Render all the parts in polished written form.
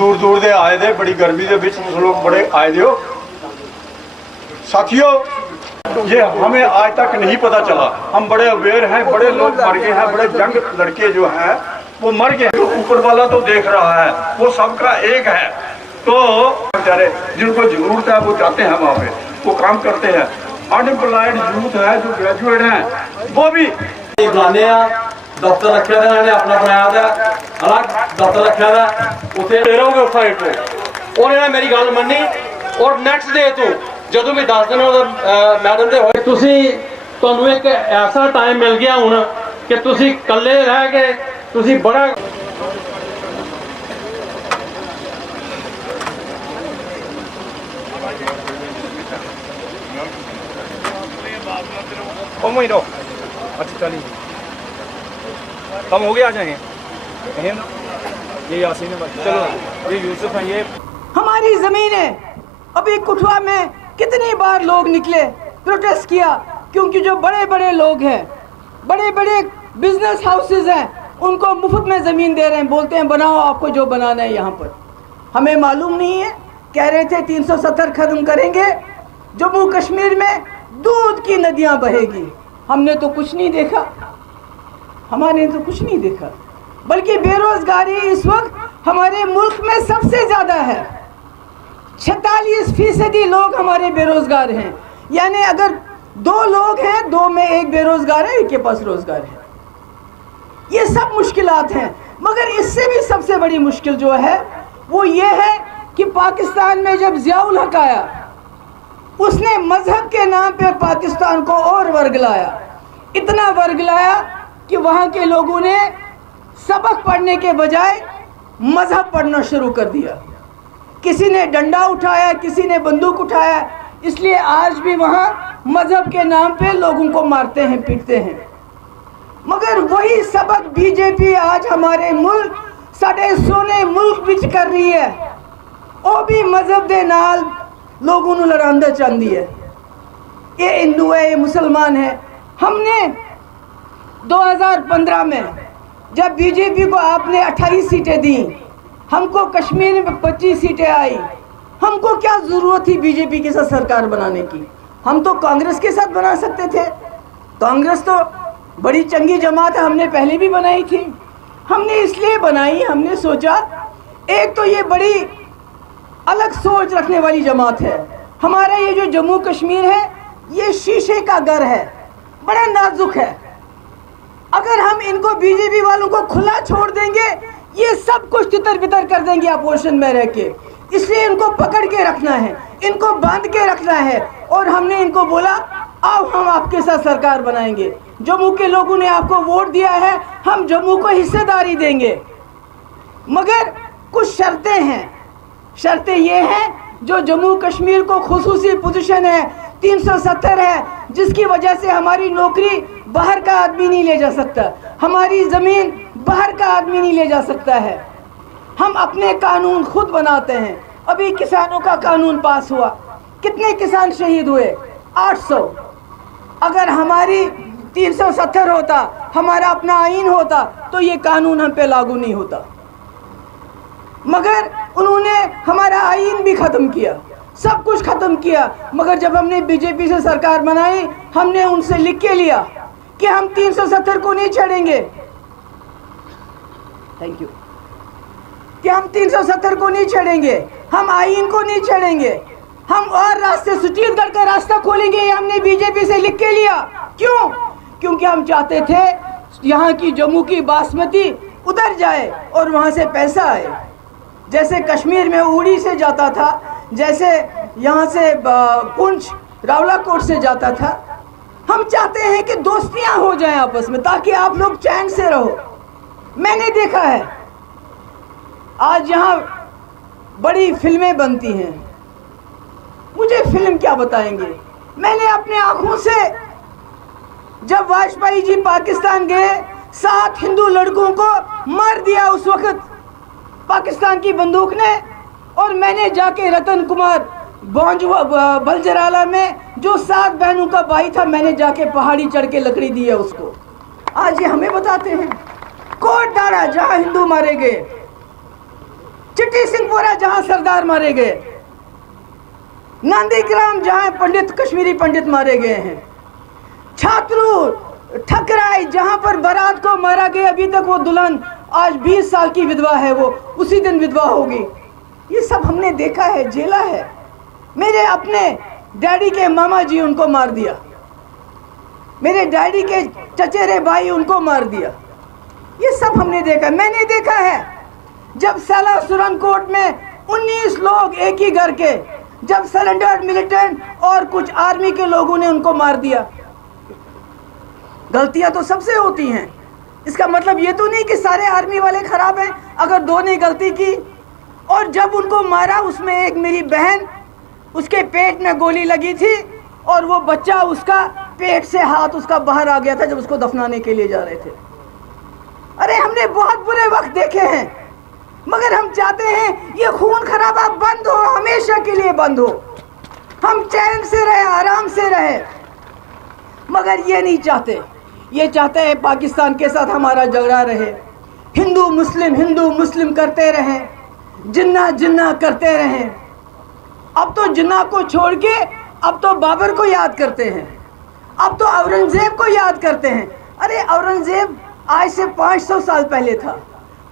दूर दूर दे आए दे, बड़ी गर्मी के बीच तुम लोग बड़े आए दे हो साथियों। ये हमें आज तक नहीं पता चला, हम बड़े अवेयर हैं, बड़े लोग मर गए हैं, बड़े जंग लड़के जो हैं वो मर गए। तो ऊपर वाला तो देख रहा है, वो सबका एक है। तो बेचारे जिनको जरूरत है वो जाते हैं वहाँ पे, वो काम करते हैं। अनएम्प्लॉयड यूथ है जो ग्रेजुएट हैं वो भी लाने दफ्तर रखे ने अपना बनाया अलग दफ्तर रखे उत्थे रहोगे उस साइड पे। और मेरी गल मनी और नैक्सट डे तो ਜਦੋਂ ਵੀ 10 ਦਿਨ ਮੈਡਮ ਦੇ ਹੋਏ ਤੁਸੀਂ ਤੁਹਾਨੂੰ ਇੱਕ ਐਸਾ ਟਾਈਮ ਮਿਲ ਗਿਆ ਹੁਣ ਕਿ ਤੁਸੀਂ ਇਕੱਲੇ ਰਹਿ ਕੇ ਤੁਸੀਂ ਬੜਾ अच्छा चलिए हम हो गए आ जाएंगे। ये यासीन है, चलो ये यूसुफ है, ये हमारी जमीन है। अभी कुठवा में कितनी बार लोग निकले, प्रोटेस्ट किया, क्योंकि जो बड़े बड़े लोग हैं, बड़े बड़े बिजनेस हाउसेज हैं, उनको मुफ्त में ज़मीन दे रहे हैं, बोलते हैं बनाओ आपको जो बनाना है यहाँ पर। हमें मालूम नहीं है, कह रहे थे 370 खत्म करेंगे, जम्मू कश्मीर में दूध की नदियाँ बहेगी। हमने तो कुछ नहीं देखा, हमारे तो कुछ नहीं देखा, बल्कि बेरोजगारी इस वक्त हमारे मुल्क में सबसे ज़्यादा है। 46% लोग हमारे बेरोजगार हैं। यानी अगर 2 लोग हैं, 2 में 1 बेरोजगार है, 1 के पास रोजगार है। ये सब मुश्किलात हैं, मगर इससे भी सबसे बड़ी मुश्किल जो है वो ये है कि पाकिस्तान में जब ज़ियाउल हक आया, उसने मजहब के नाम पे पाकिस्तान को और वर्गलाया, इतना वर्गलाया कि वहाँ के लोगों ने सबक पढ़ने के बजाय मजहब पढ़ना शुरू कर दिया। किसी ने डंडा उठाया, किसी ने बंदूक उठाया, इसलिए आज भी वहाँ मजहब के नाम पे लोगों को मारते हैं, पीटते हैं। मगर वही सबक बीजेपी आज हमारे मुल्क, साढ़े सोने मुल्क विच कर रही है। वो भी मजहब दे नाल लोगों को लड़ांदा चाहती है। ये हिंदू है, ये मुसलमान है। हमने 2015 में जब बीजेपी को आपने 28 सीटें दी, हमको कश्मीर में 25 सीटें आई, हमको क्या ज़रूरत थी बीजेपी के साथ सरकार बनाने की? हम तो कांग्रेस के साथ बना सकते थे। कांग्रेस तो बड़ी चंगी जमात है, हमने पहले भी बनाई थी। हमने इसलिए बनाई, हमने सोचा एक तो ये बड़ी अलग सोच रखने वाली जमात है। हमारा ये जो जम्मू कश्मीर है, ये शीशे का घर है, बड़ा नाजुक है। अगर हम इनको बीजेपी वालों को खुला छोड़ देंगे, ये सब कुछ तितर बितर कर देंगे अपोजिशन में रह के। इसलिए इनको पकड़ के रखना है, इनको बांध के रखना है। और हमने इनको बोला आओ हम आपके साथ सरकार बनाएंगे, जम्मू के लोगों ने आपको वोट दिया है, हम जम्मू को हिस्सेदारी देंगे, मगर कुछ शर्तें हैं। शर्तें ये हैं जो जम्मू कश्मीर को खुसूसी पोजीशन है, 370 है, जिसकी वजह से हमारी नौकरी बाहर का आदमी नहीं ले जा सकता, हमारी ज़मीन बाहर का आदमी नहीं ले जा सकता है। हम अपने कानून खुद बनाते हैं। अभी किसानों का कानून पास हुआ, कितने किसान शहीद हुए? 800। अगर हमारी 370 होता, हमारा अपना आईन होता, तो ये कानून हम पे लागू नहीं होता। मगर उन्होंने हमारा आईन भी ख़त्म किया, सब कुछ ख़त्म किया। मगर जब हमने बीजेपी से सरकार बनाई, हमने उनसे लिख के लिया कि हम 370 को नहीं छोड़ेंगे, थैंक यू, कि हम 370 को नहीं छोड़ेंगे, हम आईन को नहीं छोड़ेंगे, हम और रास्ते सुचीतगढ़ का रास्ता खोलेंगे। ये हमने बीजेपी से लिख के लिया। क्यों? क्योंकि हम चाहते थे यहाँ की जम्मू की बासमती उधर जाए और वहाँ से पैसा आए। जैसे कश्मीर में उड़ी से जाता था, जैसे यहाँ से पुंछ रावलाकोट से जाता था। हम चाहते हैं कि दोस्तियाँ हो जाएं आपस में, ताकि आप लोग चैन से रहो। मैंने देखा है आज यहाँ बड़ी फिल्में बनती हैं, मुझे फिल्म क्या बताएंगे। मैंने अपने आंखों से जब वाजपेयी जी पाकिस्तान गए, 7 हिंदू लड़कों को मार दिया उस वक्त पाकिस्तान की बंदूक ने, और मैंने जाके रतन कुमार बलजराला में जो 7 बहनों का भाई था, मैंने जाके पहाड़ी चढ़ के लकड़ी दी है उसको। आज ये हमें बताते हैं कोट डारा जहां हिंदू मारे गए, चिट्टी सिंहपुरा जहां सरदार मारे गए, नंदीग्राम जहां पंडित कश्मीरी पंडित मारे गए हैं, छात्रू ठकराई जहां पर बारात को मारा गया, अभी तक वो दुल्हन आज 20 साल की विधवा है, वो उसी दिन विधवा होगी। ये सब हमने देखा है, झेला है। मेरे अपने डैडी के मामा जी उनको मार दिया, मेरे डैडी के चचेरे भाई उनको मार दिया। ये सब हमने देखा। मैंने देखा है जब साला सुरनकोट में 19 लोग एक ही घर के, जब सरेंडर्ड मिलिटेंट और कुछ आर्मी के लोगों ने उनको मार दिया। गलतियां तो सबसे होती हैं, इसका मतलब ये तो नहीं कि सारे आर्मी वाले खराब हैं। अगर दो ने गलती की और जब उनको मारा, उसमें एक मेरी बहन, उसके पेट में गोली लगी थी और वो बच्चा उसका पेट से हाथ उसका बाहर आ गया था जब उसको दफनाने के लिए जा रहे थे। अरे हमने बहुत बुरे वक्त देखे हैं, मगर हम चाहते हैं ये खून खराबा बंद हो, हमेशा के लिए बंद हो, हम चैन से रहे, आराम से रहे। मगर ये नहीं चाहते, ये चाहते हैं पाकिस्तान के साथ हमारा झगड़ा रहे, हिंदू मुस्लिम करते रहें, जिन्ना जिन्ना करते रहें। अब तो जिन्ना को छोड़ के अब तो बाबर को याद करते हैं, अब तो औरंगजेब को याद करते हैं। अरे औरंगजेब आज से 500 साल पहले था,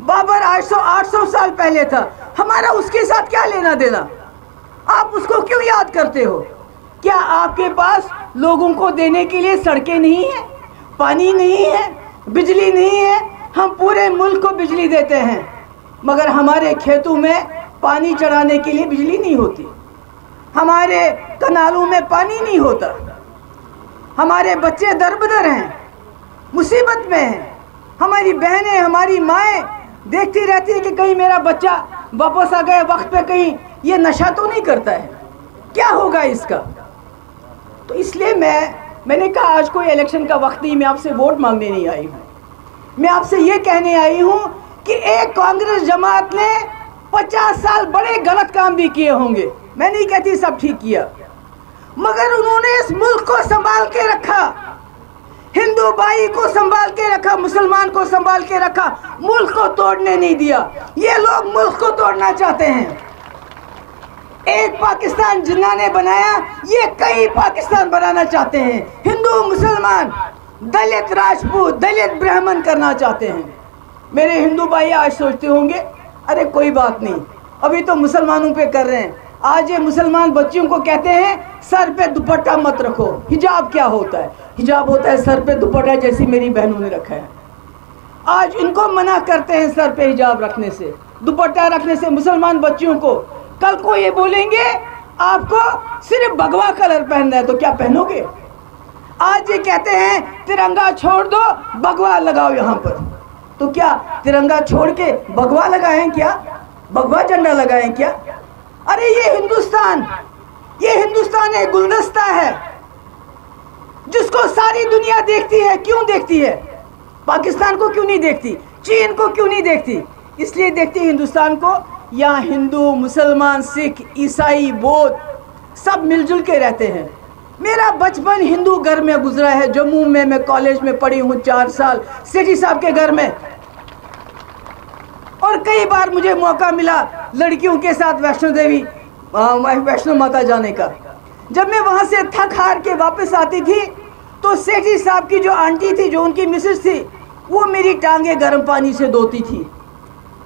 बाबर 800 साल पहले था, हमारा उसके साथ क्या लेना देना? आप उसको क्यों याद करते हो? क्या आपके पास लोगों को देने के लिए सड़कें नहीं है, पानी नहीं है, बिजली नहीं है? हम पूरे मुल्क को बिजली देते हैं, मगर हमारे खेतों में पानी चढ़ाने के लिए बिजली नहीं होती, हमारे कनालों में पानी नहीं होता, हमारे बच्चे दरबदर हैं, मुसीबत में हैं, हमारी बहनें, हमारी माएँ देखती रहती है कि कहीं मेरा बच्चा वापस आ गए वक्त पे, कहीं ये नशा तो नहीं करता है, क्या होगा इसका? तो इसलिए मैंने कहा आज कोई इलेक्शन का वक्त नहीं, मैं आपसे वोट मांगने नहीं आई हूँ, मैं आपसे ये कहने आई हूँ कि एक कांग्रेस जमात ने 50 साल बड़े गलत काम भी किए होंगे, मैं नहीं कहती सब ठीक किया, मगर उन्होंने इस मुल्क को संभाल के रखा, हिंदू भाई को संभाल के रखा, मुसलमान को संभाल के रखा, मुल्क को तोड़ने नहीं दिया। ये लोग मुल्क को तोड़ना चाहते हैं। एक पाकिस्तान जिन्ना ने बनाया, ये कई पाकिस्तान बनाना चाहते हैं, हिंदू मुसलमान, दलित राजपूत, दलित ब्राह्मण करना चाहते हैं। मेरे हिंदू भाई आज सोचते होंगे अरे कोई बात नहीं, अभी तो मुसलमानों पे कर रहे हैं। आज ये मुसलमान बच्चियों को कहते हैं सर पे दुपट्टा मत रखो। हिजाब क्या होता है? हिजाब होता है सर पे दुपट्टा, जैसी मेरी बहनों ने रखा है। आज इनको मना करते हैं सर पे हिजाब रखने से, दुपट्टा रखने से मुसलमान बच्चियों को। कल को ये बोलेंगे आपको सिर्फ भगवा कलर पहनना है, तो क्या पहनोगे? आज ये कहते हैं तिरंगा छोड़ दो, भगवा लगाओ यहाँ पर, तो क्या तिरंगा छोड़ के भगवा लगाएं क्या? भगवा झंडा लगाएं क्या? अरे ये हिंदुस्तान एक गुलदस्ता है जिसको सारी दुनिया देखती है। क्यों देखती है? पाकिस्तान को क्यों नहीं देखती? चीन को क्यों नहीं देखती? इसलिए देखती हिंदुस्तान को। यहाँ हिंदू, मुसलमान, सिख, ईसाई, बौद्ध सब मिलजुल के रहते हैं। मेरा बचपन हिंदू घर में गुजरा है। जम्मू में मैं कॉलेज में पढ़ी हूँ 4 साल, सेठी साहब के घर में, और कई बार मुझे मौका मिला लड़कियों के साथ वैष्णो देवी, वैष्णो माता जाने का। जब मैं वहाँ से थक हार के वापस आती थी तो सेठी साहब की जो आंटी थी, जो उनकी मिसेस थी, वो मेरी टांगे गर्म पानी से धोती थी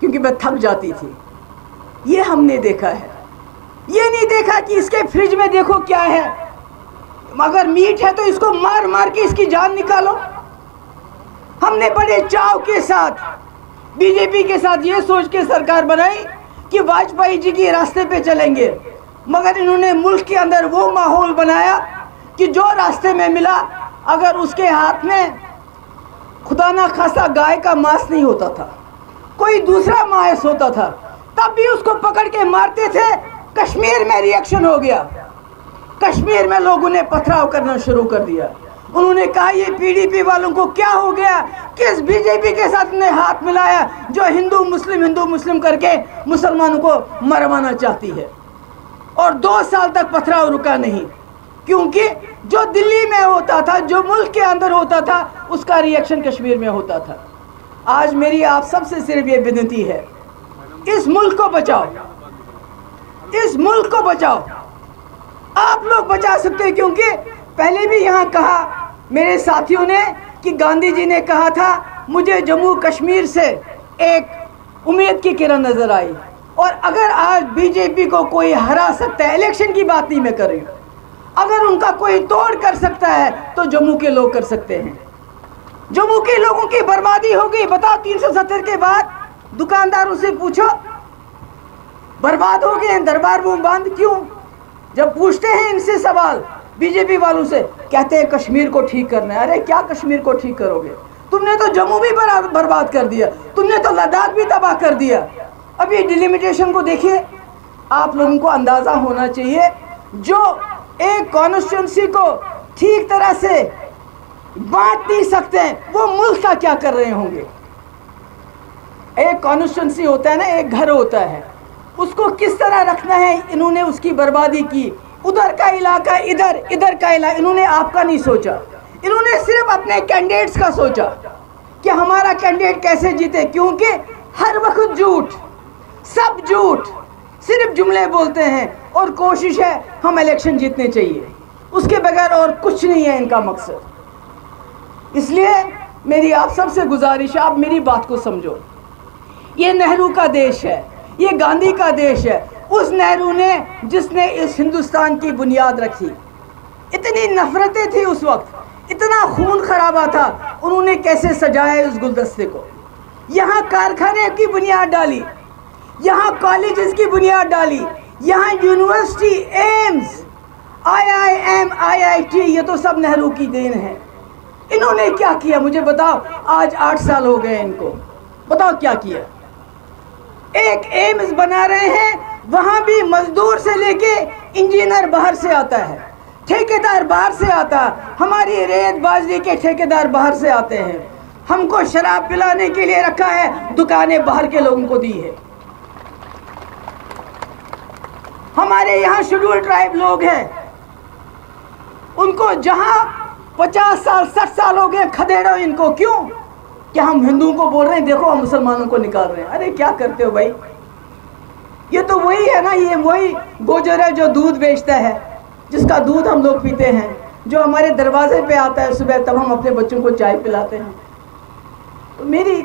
क्योंकि मैं थक जाती थी। ये हमने देखा है। ये नहीं देखा कि इसके फ्रिज में देखो क्या है, मगर मीट है तो इसको मार मार के इसकी जान निकालो। हमने बड़े चाव के साथ बीजेपी के साथ ये सोच के सरकार बनाई कि वाजपेयी जी के रास्ते पे चलेंगे, मगर इन्होंने मुल्क के अंदर वो माहौल बनाया कि जो रास्ते में मिला, अगर उसके हाथ में खुदा ना खासा गाय का मांस नहीं होता था, कोई दूसरा मांस होता था, तब भी उसको पकड़ के मारते थे। कश्मीर में रिएक्शन हो गया, कश्मीर में लोगों ने पथराव करना शुरू कर दिया। उन्होंने कहा ये पीडीपी वालों को क्या हो गया, किस बीजेपी के साथ ने हाथ मिलाया जो हिंदू मुस्लिम करके मुसलमानों को मरवाना चाहती है। और 2 साल तक पथराव रुका नहीं, क्योंकि जो दिल्ली में होता था, जो मुल्क के अंदर होता था, उसका रिएक्शन कश्मीर में होता था। आज मेरी आप सबसे सिर्फ ये विनती है, इस मुल्क को बचाओ, इस मुल्क को बचाओ। आप लोग बचा सकते हैं, क्योंकि पहले भी यहाँ कहा मेरे साथियों ने कि गांधी जी ने कहा था मुझे जम्मू कश्मीर से एक उम्मीद की किरण नजर आई। और अगर आज बीजेपी को कोई हरा सकता है, इलेक्शन की बात नहीं मैं कर रही हूँ, अगर उनका कोई तोड़ कर सकता है तो जम्मू के लोग कर सकते हैं। जम्मू के लोगों की बर्बादी हो गई। बताओ 370 के बाद दुकानदारों से पूछो, बर्बाद हो गए हैं दरबार मुंह बंद क्यों? जब पूछते हैं इनसे सवाल बीजेपी वालों से, कहते हैं कश्मीर को ठीक करना है। अरे क्या कश्मीर को ठीक करोगे? तुमने तो जम्मू भी बर्बाद कर दिया, तुमने तो लद्दाख भी तबाह कर दिया। अभी डिलिमिटेशन को देखिए, आप लोगों को अंदाजा होना चाहिए जो एक कॉन्स्टिट्यूंसी को ठीक तरह से बांट नहीं सकते हैं वो मुल्क का क्या कर रहे होंगे। एक कॉन्स्टिट्यूंसी होता है ना, एक घर होता है, उसको किस तरह रखना है, इन्होंने उसकी बर्बादी की। उधर का इलाका इधर, इधर का इलाका, इन्होंने आपका नहीं सोचा, इन्होंने सिर्फ अपने कैंडिडेट्स का सोचा कि हमारा कैंडिडेट कैसे जीते। क्योंकि हर वक्त झूठ, सब झूठ, सिर्फ जुमले बोलते हैं और कोशिश है हम इलेक्शन जीतने चाहिए, उसके बगैर और कुछ नहीं है इनका मकसद। इसलिए मेरी आप सबसे गुजारिश है, आप मेरी बात को समझो। ये नेहरू का देश है, ये गांधी का देश है, उस नेहरू ने जिसने इस हिंदुस्तान की बुनियाद रखी। इतनी नफरतें थी उस वक्त, इतना खून खराबा था, उन्होंने कैसे सजाया इस गुलदस्ते को। यहाँ कारखाने की बुनियाद डाली, यहाँ कॉलेजेस की बुनियाद डाली, यहाँ यूनिवर्सिटी, एम्स, IIM, IIT, ये तो सब नेहरू की देन है। इन्होंने क्या किया मुझे बताओ? आज 8 साल हो गए इनको, बताओ क्या किया। एक एम्स बना रहे हैं, वहां भी मजदूर से लेके इंजीनियर बाहर से आता है, ठेकेदार बाहर से आता है, हमारी रेत बाजरी के ठेकेदार बाहर से आते हैं। हमको शराब पिलाने के लिए रखा है, दुकानें बाहर के लोगों को दी है। हमारे यहाँ शेड्यूल ट्राइब लोग हैं, उनको जहां 50 साल 60 साल हो गए खदेड़ो इनको। क्यों? कि हम हिंदुओं को बोल रहे हैं देखो हम मुसलमानों को निकाल रहे हैं। अरे क्या करते हो भाई? ये तो वही है ना, ये वही गोजर है जो दूध बेचता है, जिसका दूध हम लोग पीते हैं, जो हमारे दरवाजे पे आता है सुबह, तब हम अपने बच्चों को चाय पिलाते हैं। तो मेरी